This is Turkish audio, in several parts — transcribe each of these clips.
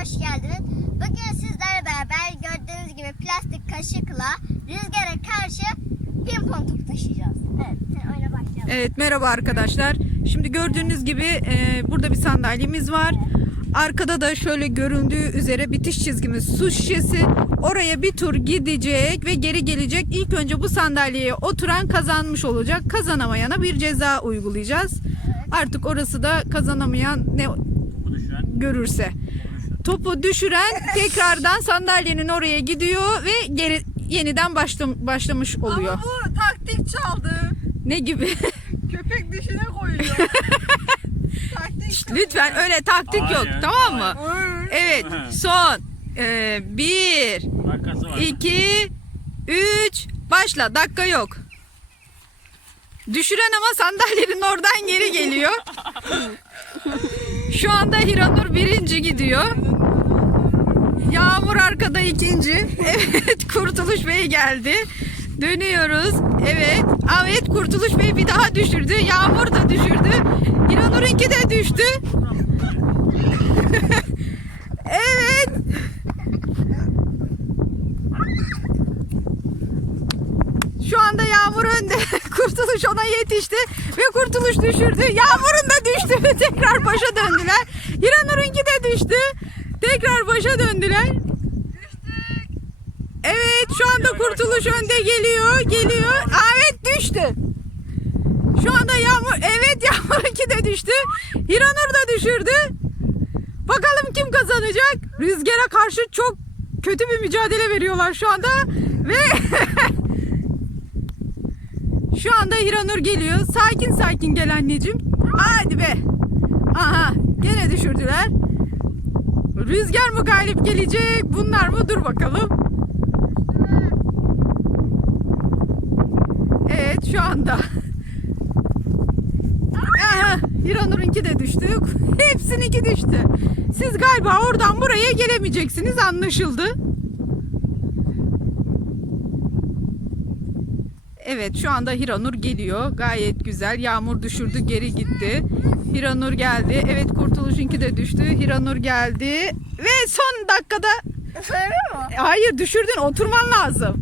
hoş geldiniz. Bugün sizlerle beraber gördüğünüz gibi plastik kaşıkla rüzgara karşı pimpon top taşıyacağız. Evet, oyuna başlayalım. Evet merhaba arkadaşlar. Şimdi gördüğünüz gibi e, burada bir sandalyemiz var. Arkada da şöyle göründüğü üzere bitiş çizgimiz su şişesi. Oraya bir tur gidecek ve geri gelecek. İlk önce bu sandalyeye oturan kazanmış olacak. Kazanamayana bir ceza uygulayacağız. Artık orası da kazanamayan ne görürse. Topu düşüren tekrardan sandalyenin oraya gidiyor ve geri yeniden başlam- başlamış oluyor. Ama bu taktik çaldı. Ne gibi? Köpek dişine koyuyor. taktik Lütfen öyle taktik Hayır, yok tamam mı? Hayır. Evet son Ee, bir, Dakikası var. iki, üç başla dakika yok. Düşüren ama sandalyenin oradan geri geliyor. Şu anda Hiranur birinci gidiyor. Yağmur arkada ikinci. Evet Kurtuluş Bey geldi. Dönüyoruz. Evet. Evet Kurtuluş Bey bir daha düşürdü. Yağmur da düşürdü. Hiranur'unki de düştü. evet. Şu anda Yağmur önde. Kurtuluş ona yetişti ve Kurtuluş düşürdü. Yağmur'un da düştü tekrar başa döndüler. Hiranur'unki de düştü. Tekrar başa döndüler. Evet şu anda Kurtuluş önde geliyor. Geliyor. Aa, Evet düştü. Şu anda Yağmur evet Yağmur'unki de düştü. Hiranur da düşürdü. Bakalım kim kazanacak? Rüzgara karşı çok kötü bir mücadele veriyorlar şu anda ve şu anda Hiranur geliyor. Sakin sakin gel anneciğim. Hadi be. Aha gene düşürdüler. Rüzgar mı galip gelecek? Bunlar mı? Dur bakalım. Evet şu anda. Aha, Hiranur'unki de düştü. Hepsininki düştü. Siz galiba oradan buraya gelemeyeceksiniz anlaşıldı. Evet şu anda Hiranur geliyor. Gayet güzel. Yağmur düşürdü geri gitti. Hiranur geldi. Evet Kurtuluş'unki de düştü. Hiranur geldi. Ve son dakikada Söylüyor mu? Hayır düşürdün oturman lazım.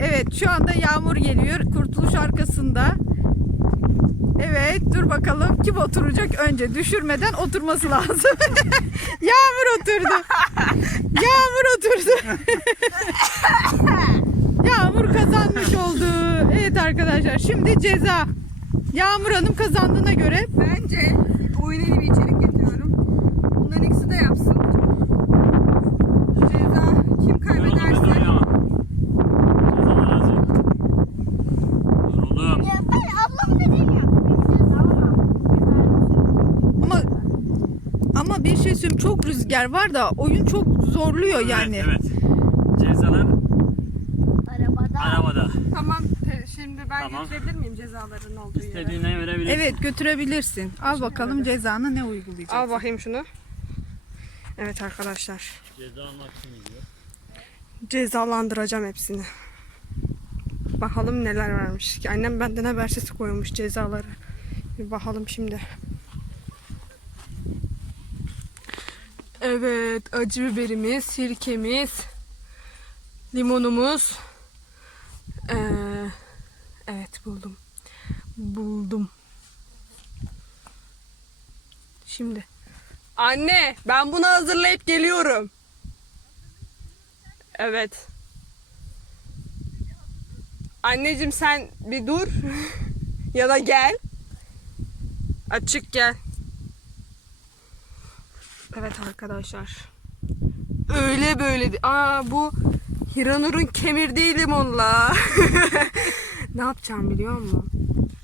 Evet şu anda Yağmur geliyor. Kurtuluş arkasında. Evet dur bakalım kim oturacak önce düşürmeden oturması lazım. Yağmur oturdu. Yağmur oturdu. Yağmur kazanmış oldu. Evet arkadaşlar şimdi ceza. Yağmur Hanım kazandığına göre Bence oyuna bir içerik getiriyorum. Bunların ikisi de yapsın. Ceza kim kaybederse ama. ama ama bir şey söyleyeyim çok rüzgar var da oyun çok zorluyor yani. Evet, evet. Cezalar Arabada. arabada. tamam ben Tamam. getirebilir miyim cezaların olduğu yere? İstediğine verebilirsin. Evet götürebilirsin. Al bakalım cezanı ne uygulayacak. Al bakayım şunu. Evet arkadaşlar. Ceza gidiyor. Cezalandıracağım hepsini. Bakalım neler varmış. Annem benden habersiz koymuş cezaları. Bir bakalım şimdi. Evet, acı biberimiz, sirkemiz, limonumuz. Ee, evet buldum. Buldum. Şimdi. Anne, ben bunu hazırlayıp geliyorum. Evet. Anneciğim sen bir dur. ya da gel. Açık gel. Evet arkadaşlar. Öyle böyle. Aa bu Hiranur'un kemirdiği limonla. ne yapacağım biliyor musun?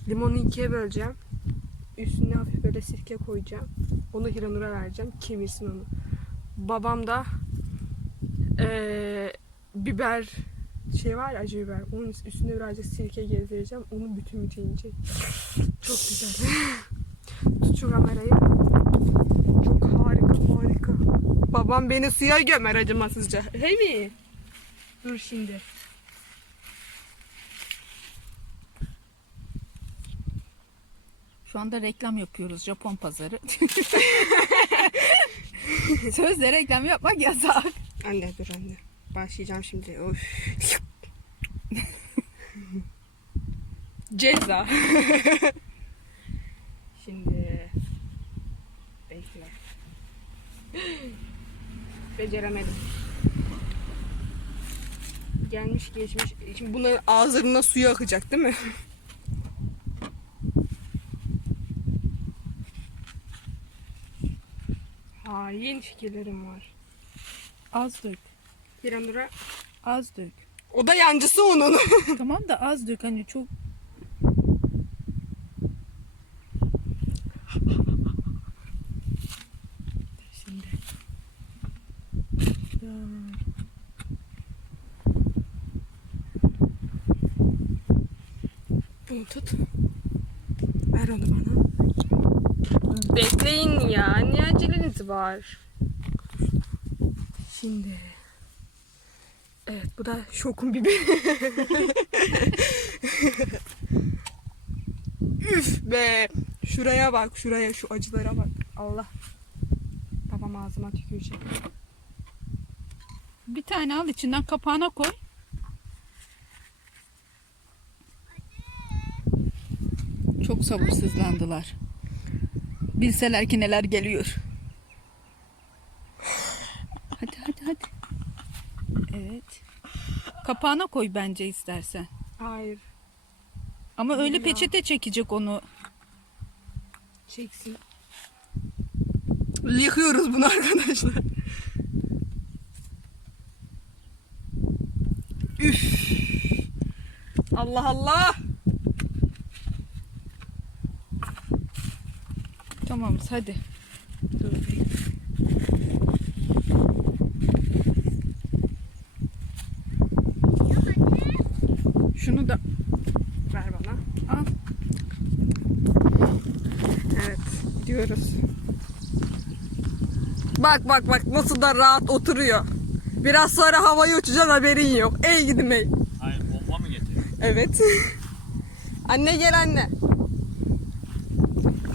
Limonu ikiye böleceğim. Üstüne hafif böyle sirke koyacağım. Onu Hiranur'a vereceğim. Kemirsin onu. Babam da eee, biber şey var ya acı biber. Onun üstüne birazcık sirke gezdireceğim. Onu bütün bütün yiyecek. Çok güzel. Tut şu kamerayı. Çok harika harika. Babam beni suya gömer acımasızca. Hey mi? Dur şimdi. Şu anda reklam yapıyoruz Japon pazarı. Sözle reklam yapmak yasak. Anne dur anne. Başlayacağım şimdi. Of. Ceza. şimdi bekle. Beceremedim. Gelmiş geçmiş. Şimdi bunların ağızlarına suyu akacak değil mi? Hain fikirlerim var. Az dök. Hiranur'a Az dök. o da yancısı onun. tamam da az dök hani çok Şimdi. Bunu tut. Ver onu bana. Bekleyin ya. Niye aceleniz var? Şimdi. Evet bu da şokun biberi. Üf be. Şuraya bak şuraya şu acılara bak. Allah. Babam ağzıma tükürecek. Bir tane al içinden kapağına koy. Çok sabırsızlandılar. Bilseler ki neler geliyor. Hadi hadi hadi. Evet. Kapağına koy bence istersen. Hayır. Ama öyle Ya. peçete çekecek onu. Çeksin. Yıkıyoruz bunu arkadaşlar. Üf. Allah Allah. Tamamız hadi. Dur. Şunu da Ver bana. al. Evet. Gidiyoruz. Bak bak bak nasıl da rahat oturuyor. Biraz sonra havaya uçacaksın haberin yok. Ey gidin ey. Hayır bomba mı getiriyor? Evet. anne gel anne.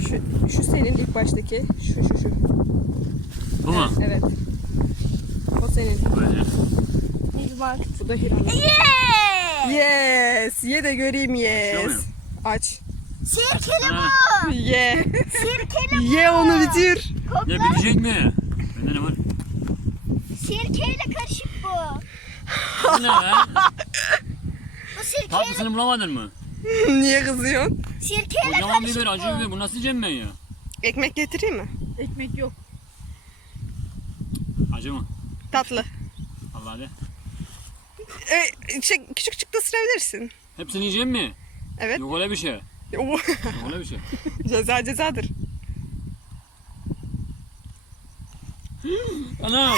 Şu, şu senin ilk baştaki. Şu şu şu. Bu mu? Evet. O senin. Böyle. Bir bak. Bu da Hiranur. Yeah! Yes. Ye de göreyim yes. muyum? Aç. Sirkeli Ha. bu. Ye. Sirkeli bu. Ye onu bitir. Ne Kokla. bitecek mi? Bende ne var? Sirkeyle karışık bu. Bu ne lan? Bu sirkeyle, Tatlısını bulamadın mı? Niye kızıyorsun? sirkeyle Kocaman biber, acı bu. biber. Bu nasıl yiyeceğim ben ya? Ekmek getireyim mi? Ekmek yok. Acı mı? Tatlı. Allah hadi. Ee, şey, küçük küçük de ısırabilirsin. Hepsini yiyeceğim mi? Evet. Yok öyle bir şey. Yok öyle bir şey. ceza cezadır. Anam.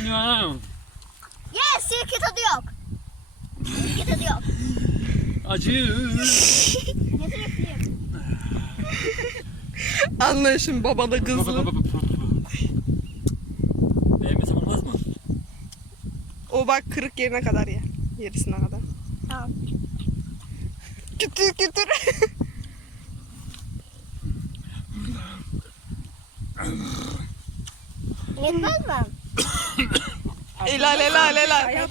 Anam. anam. Yes, sirke tadı yok. Sirke tadı yok. Acı. Anlaşın babalı kızlı. Beğenmesem olmaz mı? O bak kırık yerine kadar ye. Yerisine kadar. Tamam. Kütür kütür. Yetmez mi? helal helal helal.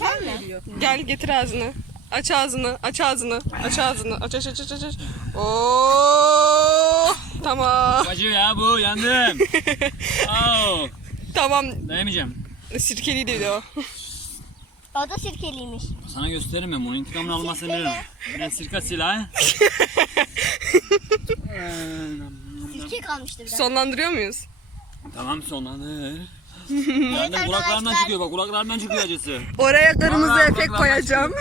Gel getir ağzını. Aç ağzını, aç ağzını, aç ağzını, aç aç aç aç aç. Oo, tamam, Acı ya bu yandım. Au. tamam. Dayamayacağım. Sirkeliydi o. O da sirkeliymiş. Sana gösteririm ben bunun intikamını almasını bilirim. Ben sirka silahı. Sirke kalmıştı biraz. Sonlandırıyor muyuz? tamam sonlanır. Yandım kulaklarından arkadaşlar. çıkıyor bak kulaklarından çıkıyor acısı. Oraya kırmızı Vallahi efekt koyacağım.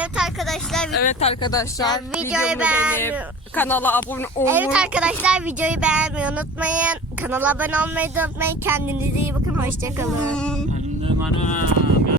Evet arkadaşlar. Evet arkadaşlar, Ya, videoyu videomu beğen- beğenip kanala abone olmayı Evet arkadaşlar videoyu beğenmeyi unutmayın. Kanala abone olmayı da unutmayın. Kendinize iyi bakın. Hoşçakalın. Annem anam.